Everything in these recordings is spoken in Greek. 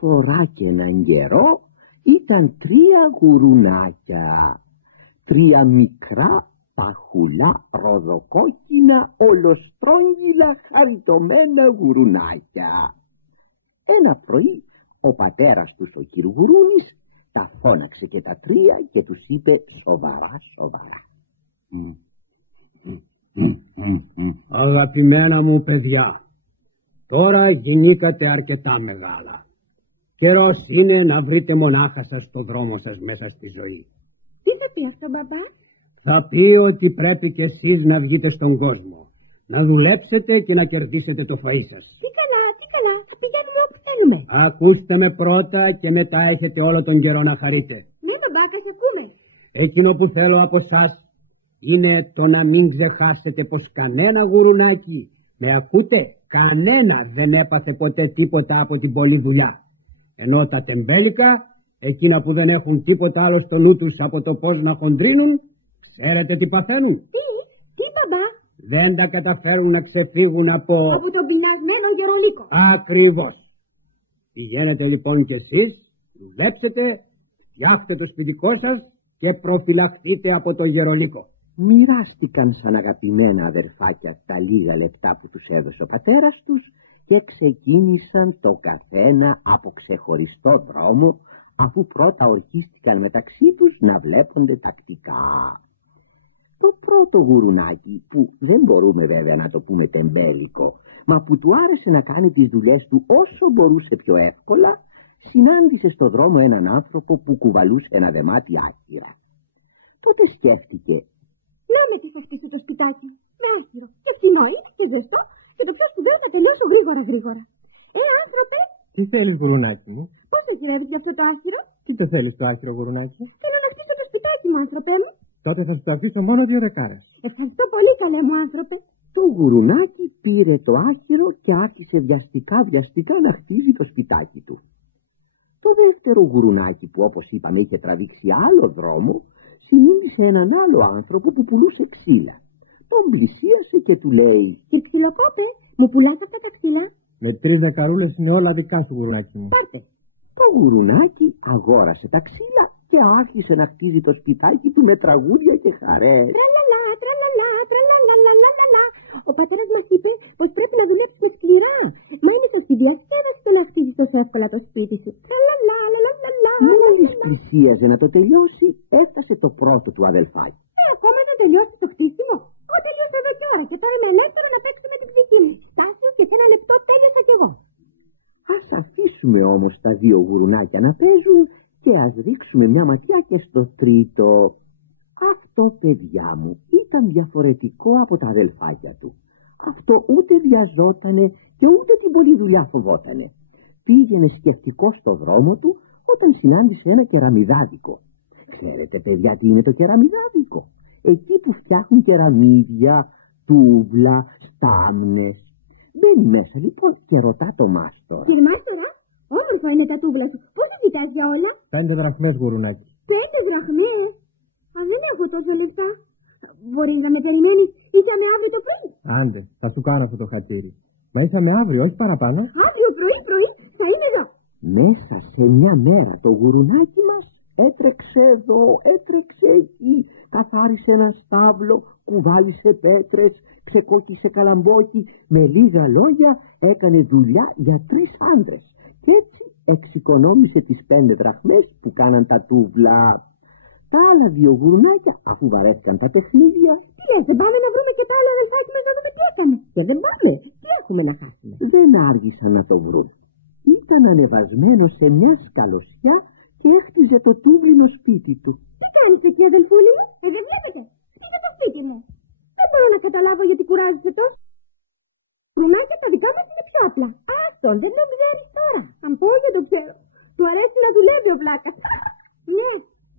φορά και έναν καιρό ήταν 3 γουρουνάκια, 3 μικρά παχουλά ροδοκόκκινα ολοστρόγγυλα χαριτωμένα γουρουνάκια. Ένα πρωί ο πατέρας τους, ο Κυργουρούνης, τα φώναξε και τα 3 και τους είπε σοβαρά. Αγαπημένα μου παιδιά, τώρα γινήκατε αρκετά μεγάλα. Καιρός είναι να βρείτε μονάχα σας το δρόμο σας μέσα στη ζωή. Τι θα πει αυτό, μπαμπά? Θα πει ότι πρέπει κι εσείς να βγείτε στον κόσμο, να δουλέψετε και να κερδίσετε το φαΐ σας. Τι καλά, θα πηγαίνουμε όπου θέλουμε. Ακούστε με πρώτα και μετά έχετε όλο τον καιρό να χαρείτε. Ναι, μπαμπάκα, σε ακούμε. Εκείνο που θέλω από σας είναι το να μην ξεχάσετε πως κανένα γουρουνάκι, με ακούτε, κανένα δεν έπαθε ποτέ τίποτα από την πολλή δουλειά. Ενώ τα τεμπέλικα, εκείνα που δεν έχουν τίποτα άλλο στο νου τους από το πώς να χοντρίνουν, ξέρετε τι παθαίνουν? Τι μπαμπά? Δεν τα καταφέρουν να ξεφύγουν από τον πεινασμένο γερολίκο. Ακριβώς. Πηγαίνετε λοιπόν κι εσείς, δουλέψετε, φτιάχτε το σπιτικό σας και προφυλαχθείτε από το γερολίκο. Μοιράστηκαν σαν αγαπημένα αδερφάκια τα λίγα λεπτά που τους έδωσε ο πατέρας τους και ξεκίνησαν το καθένα από ξεχωριστό δρόμο, αφού πρώτα ορκίστηκαν μεταξύ τους να βλέπονται τακτικά. Το πρώτο γουρουνάκι, που δεν μπορούμε βέβαια να το πούμε τεμπέλικο, μα που του άρεσε να κάνει τις δουλειές του όσο μπορούσε πιο εύκολα, συνάντησε στο δρόμο έναν άνθρωπο που κουβαλούσε ένα δεμάτι άχυρα. Τότε σκέφτηκε: να με τι θα χτίσω το σπιτάκι μου, με άχυρο, και φθηνό είναι και ζεστό, και το πιο σπουδαίο να τελειώσω γρήγορα. Άνθρωπε! Τι θέλεις, γουρουνάκι μου? Πόσο χειρεύεις για αυτό το άχυρο? Τι το θέλεις το άχυρο, γουρουνάκι? Θέλω να χτίσω το σπιτάκι μου, άνθρωπε μου. Τότε θα σου το αφήσω μόνο 2 δεκάρες. Ευχαριστώ πολύ, καλέ μου άνθρωπε. Το γουρουνάκι πήρε το άχυρο και άρχισε βιαστικά να χτίζει το σπιτάκι του. Το δεύτερο γουρουνάκι, που όπως είπαμε είχε τραβήξει άλλο δρόμο, συνείδησε έναν άλλο άνθρωπο που πουλούσε ξύλα. Τον πλησίασε και του λέει: Κύριε Ξυλοκόπε, μου πουλάς αυτά τα ξύλα? Με 3 δεκαρούλες είναι όλα δικά σου, γουρουνάκι μου. Πάρτε. Το γουρουνάκι αγόρασε τα ξύλα και άρχισε να χτίζει το σπιτάκι του με τραγούδια και χαρές. Τραλαλά. Ο πατέρας μας είπε πως πρέπει να δουλέψουμε σκληρά. Μα είναι σωστή διασκέδαση το να χτίζεις τόσο εύκολα το σπίτι σου. Μόλις πλησίαζε να το τελειώσει, έφτασε το πρώτο του αδελφάκι. Ακόμα δεν τελειώσει το χτίσιμο? Εγώ τελειώσα εδώ και ώρα και τώρα είμαι ελεύθερο να παίξω με την ψυχή μου. Στάσου και σε 1 λεπτό τέλειωσα κι εγώ. Ας αφήσουμε όμως τα 2 γουρουνάκια να παίζουν και ας ρίξουμε μια ματιά και στο τρίτο. Αυτό, παιδιά μου, ήταν διαφορετικό από τα αδελφάκια του. Αυτό ούτε βιαζότανε και ούτε την πολλή δουλειά φοβότανε. Πήγαινε σκεφτικό στο δρόμο του όταν συνάντησε ένα κεραμιδάδικο. Ξέρετε, παιδιά, τι είναι το κεραμιδάδικο? Εκεί που φτιάχνουν κεραμίδια, τούβλα, στάμνες. Μπαίνει μέσα λοιπόν και ρωτά το μάστορα: Κύριε μάστορα, όμορφα είναι τα τούβλα σου. Πόσο ζητάς για όλα? 5 δραχμές, γουρουνάκι. 5 δραχμές? Δεν έχω τόσο λεφτά. Μπορείς να με περιμένεις? Είσαμε αύριο το πρωί. Άντε, θα σου κάνω αυτό το χατήρι. Μα είσαμε αύριο, όχι παραπάνω. Αύριο πρωί θα είμαι εδώ. Μέσα σε μια μέρα το γουρουνάκι μας έτρεξε εδώ, έτρεξε εκεί, καθάρισε ένα στάβλο, κουβάλισε πέτρες, ξεκόκκισε καλαμπόκι, με λίγα λόγια έκανε δουλειά για 3 άντρες. Και έτσι εξοικονόμησε τις 5 δραχμές που κάναν τα τούβλα. Τα άλλα 2 γουρουνάκια, αφού βαρέθηκαν τα παιχνίδια... Τι λες, δεν πάμε να βρούμε και τα άλλα αδελφάκι μας να δούμε τι έκανε? Και δεν πάμε, τι έχουμε να χάσουμε? Δεν άργησαν να το βρουν. Ήταν ανεβασμένο σε μια σκαλωσιά και έχτιζε το τούβλινο σπίτι του. Τι κάνεις εκεί, αδελφούλη μου? Δεν βλέπετε, χτίζε το σπίτι μου. Δεν μπορώ να καταλάβω γιατί κουράζεσαι τόσο. Γουρουνάκια τα δικά μας είναι πιο απλά. Άστον, δεν το ξέρεις τώρα. Αν πω δεν το ξέρω. Του αρέσει να δουλεύει ο βλάκας. Ναι,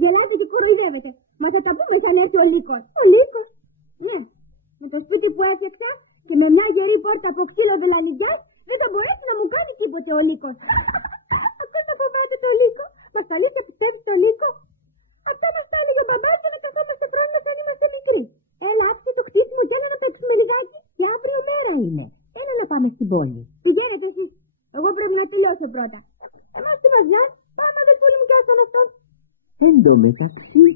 γελάτε και κοροϊδεύετε. Μα θα τα πούμε σαν έρθει ο Λύκος. Ο Λύκος? Ναι, με το σπίτι που έφτιαξα και με μια γερή πόρτα από ξύλο βελανιδιάς δεν θα μπορέσει να μου κάνει τίποτε ο Λύκος. Ακούς να φοβάται το Λύκο? Μας αλήθεια πιστεύεις το Λύκο? Αυτά μας τα έλεγε ο μπαμπάς για να καθόμαστε φρόνιμας αν είμαστε μικροί. Έλα, άψε το χτίσιμο και έλα να παίξουμε λιγάκι. Και αύριο μέρα είναι. Έλα να πάμε στην πόλη. Πηγαίνετε εσείς. Εγώ πρέπει να τελειώσω πρώτα. Εμάς τι μας νοιάζει, πάμε αδελφούλη μου κι άσταν αυτόν. Εν τω μεταξύ,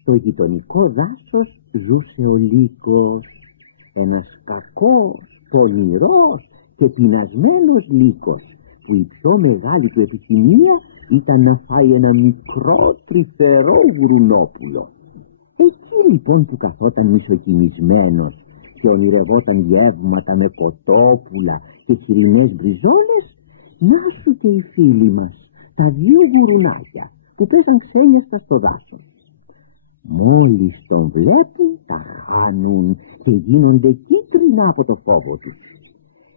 στο γειτονικό δάσος ζούσε ο Λύκος, ένας κακός, πονηρός και πεινασμένος Λύκος, που η πιο μεγάλη του επιθυμία ήταν να φάει ένα μικρό τρυφερό γουρουνόπουλο. Εκεί λοιπόν που καθόταν μισοκοιμισμένος και ονειρευόταν γεύματα με κοτόπουλα και χοιρινές μπριζόλες, να σου και οι φίλοι μας, τα δύο γουρουνάκια που πέσαν ξένιαστα στο δάσος. Μόλις τον βλέπουν, τα χάνουν και γίνονται κίτρινα από το φόβο τους.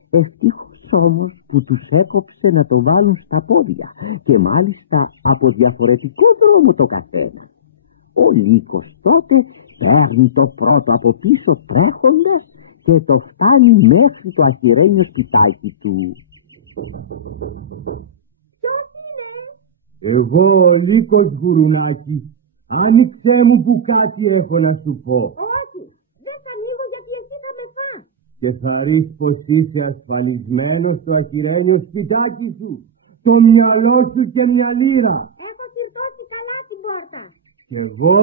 Ευτυχώς όμως που τους έκοψε να το βάλουν στα πόδια και μάλιστα από διαφορετικό δρόμο το καθένα. Ο Λύκος τότε παίρνει το πρώτο από πίσω τρέχοντας και το φτάνει μέχρι το αχυρένιο σπιτάκι του. Ποιος είναι? Εγώ ο Λύκος γουρουνάκι. Άνοιξέ μου που κάτι έχω να σου πω. Όχι, δεν θα ανοίγω γιατί εσύ θα με φας. Και θα ρεις πως είσαι ασφαλισμένος στο αχυρένιο σπιτάκι σου. Το μυαλό σου και μια λίρα. Έχω συρτώσει καλά την πόρτα. Κι εγώ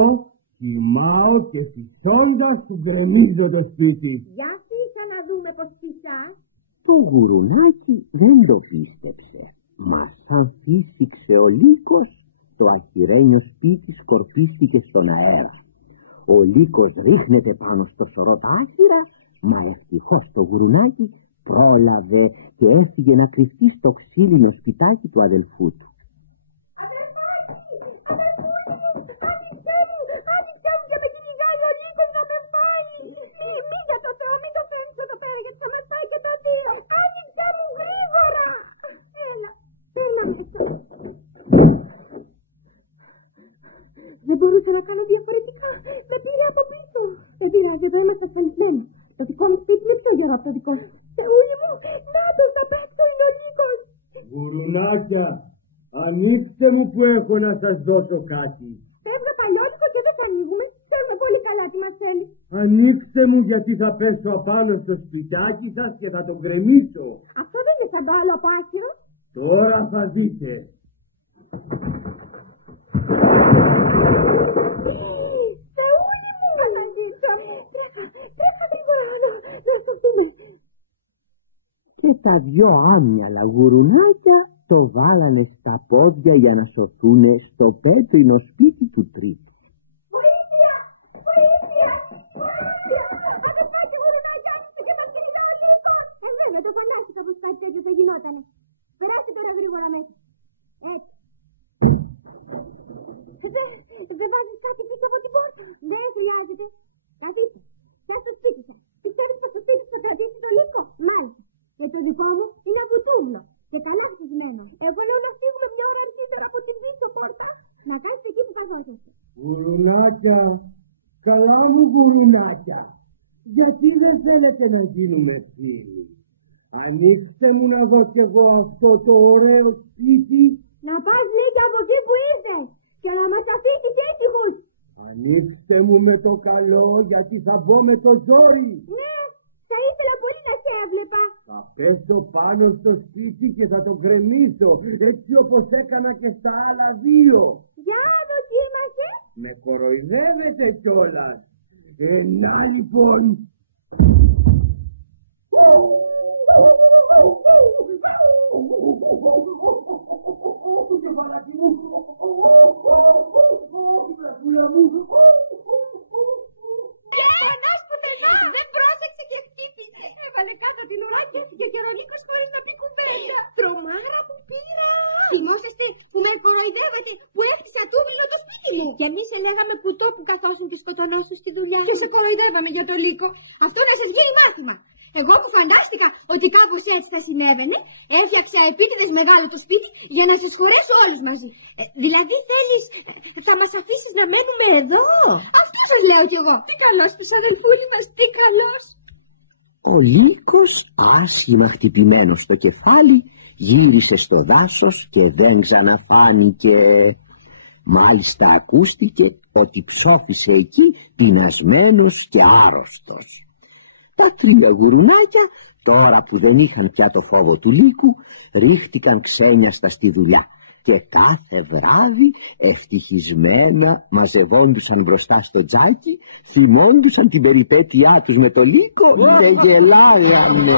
κοιμάω και φυσώντας του γκρεμίζω το σπίτι. Για φύσα να δούμε πως φυσάς. Το γουρουνάκι δεν το πίστεψε, μα σαν φύσηξε ο Λύκος, το αχυρένιο σπίτι σκορπίστηκε στον αέρα. Ο Λύκος ρίχνεται πάνω στο σωρό τα άχυρα, μα ευτυχώς το γουρουνάκι πρόλαβε και έφυγε να κρυφτεί στο ξύλινο σπιτάκι του αδελφού του. Αδελφάκι, αδελφούλη μου, άνοιξέ μου και με κυνηγάει ο Λύκος να με φάει. Μη για το Θεό, μην το φέρνεις εδώ πέρα γιατί θα μας φάει και τα δύο. Άνοιξέ μου γρήγορα. Έλα, παίρνα μέσα. Δεν μπορούσα να κάνω διαφορετικά. Με πήρε από πίσω. Δεν πειράζει, εδώ είμαστε ασφαλισμένοι. Το δικό μου σπίτι είναι πιο γερό από το δικό σου. Θεούλη μου, να το στα πέξω είναι ο Λύκος. Γουρουνάκια, ανοίξτε μου που έχω να σας δώσω κάτι. Φεύγα παλιόλικο και δεν θα ανοίγουμε. Ξέρουμε πολύ καλά τι μας θέλει. Ανοίξτε μου γιατί θα πέσω απάνω στο σπιτάκι σας και θα τον γκρεμίσω. Αυτό δεν είναι σαν το άλλο από άχυρο. Τώρα θα δείτε. Θεούλη μου! Αναγκίτσα μου! Τρέχα γρήγορα να σωθούμε. Και τα δυο άμυαλα γουρουνάκια το βάλανε στα πόδια για να σωθούνε στο πέτρινο σπίτι του τρίτου. Βοήθεια! Βοήθεια! Βοήθεια! Αδερφάκι γουρουνάκια, άνοιξε και μας κυνηγά ο Λύκος! Βέβαια, το φαντάστηκα πως κάτι τέτοιο θα γινότανε. Περάστε τώρα γρήγορα μέσα. Έτσι. Δεν βάζεις κάτι πίσω από την πόρτα. Δεν χρειάζεται. Καθίστε. Σας το σπίτι σας. Πιστεύεις πως το σπίτι σου θα κρατήσει το Λύκο? Μάλιστα. Και το δικό μου είναι αβουτούμλο και καλά χτισμένο. Εγώ λέω να φύγουμε μια ώρα αργότερα από την πίσω πόρτα. Να κάνετε εκεί που καθόσαστε. Γουρουνάκια, καλά μου γουρουνάκια. Γιατί δεν θέλετε να γίνουμε φίλοι? Ανοίξτε μου να δω κι εγώ αυτό το ωραίο σπίτι. Να πας λίγα από εκεί που ήρθες και να μας αφήσεις έτυχους. Ανοίξτε μου με το καλό γιατί θα μπω με το ζόρι. Ναι, θα ήθελα πολύ να σε έβλεπα. Θα πέσω πάνω στο σπίτι και θα το γκρεμίσω έτσι όπως έκανα και στα άλλα δύο. Για δοκίμασε. Με κοροϊδεύετε κιόλας. Να λοιπόν. Ένας πουθενά. Δεν πρόσεξε και χτύπησε. Έβαλε κάτω την ουρά και έφυγε και ο Λύκος χωρίς να πει κουβέντα. Τρομάρα που πήρα. Θυμόσαστε που με κοροϊδεύατε που έφτιαξα τούβλο το σπίτι μου. Και εμείς ελέγαμε κουτό που καθόσουν και σκοτωνώσουν στη δουλειά. Και σε κοροϊδεύαμε για το Λύκο. Αυτό να σας γίνει μάθημα. Εγώ που φαντάστηκα ότι κάπως έτσι θα συνέβαινε, έφτιαξα επίτηδες μεγάλο το σπίτι για να σας χωρέσω όλους μαζί. Δηλαδή θέλεις, θα μας αφήσεις να μένουμε εδώ? Αυτό σας λέω κι εγώ. Τι καλός τους αδελφούλη μας, τι καλός. Ο Λύκος, άσχημα χτυπημένος στο κεφάλι, γύρισε στο δάσος και δεν ξαναφάνηκε. Μάλιστα ακούστηκε ότι ψόφισε εκεί πεινασμένος και άρρωστος. Τα τρία γουρουνάκια, τώρα που δεν είχαν πια το φόβο του Λύκου, ρίχτηκαν ξένιαστα στη δουλειά και κάθε βράδυ ευτυχισμένα μαζευόντουσαν μπροστά στο τζάκι, θυμόντουσαν την περιπέτειά τους με το λύκο και γελάγανε.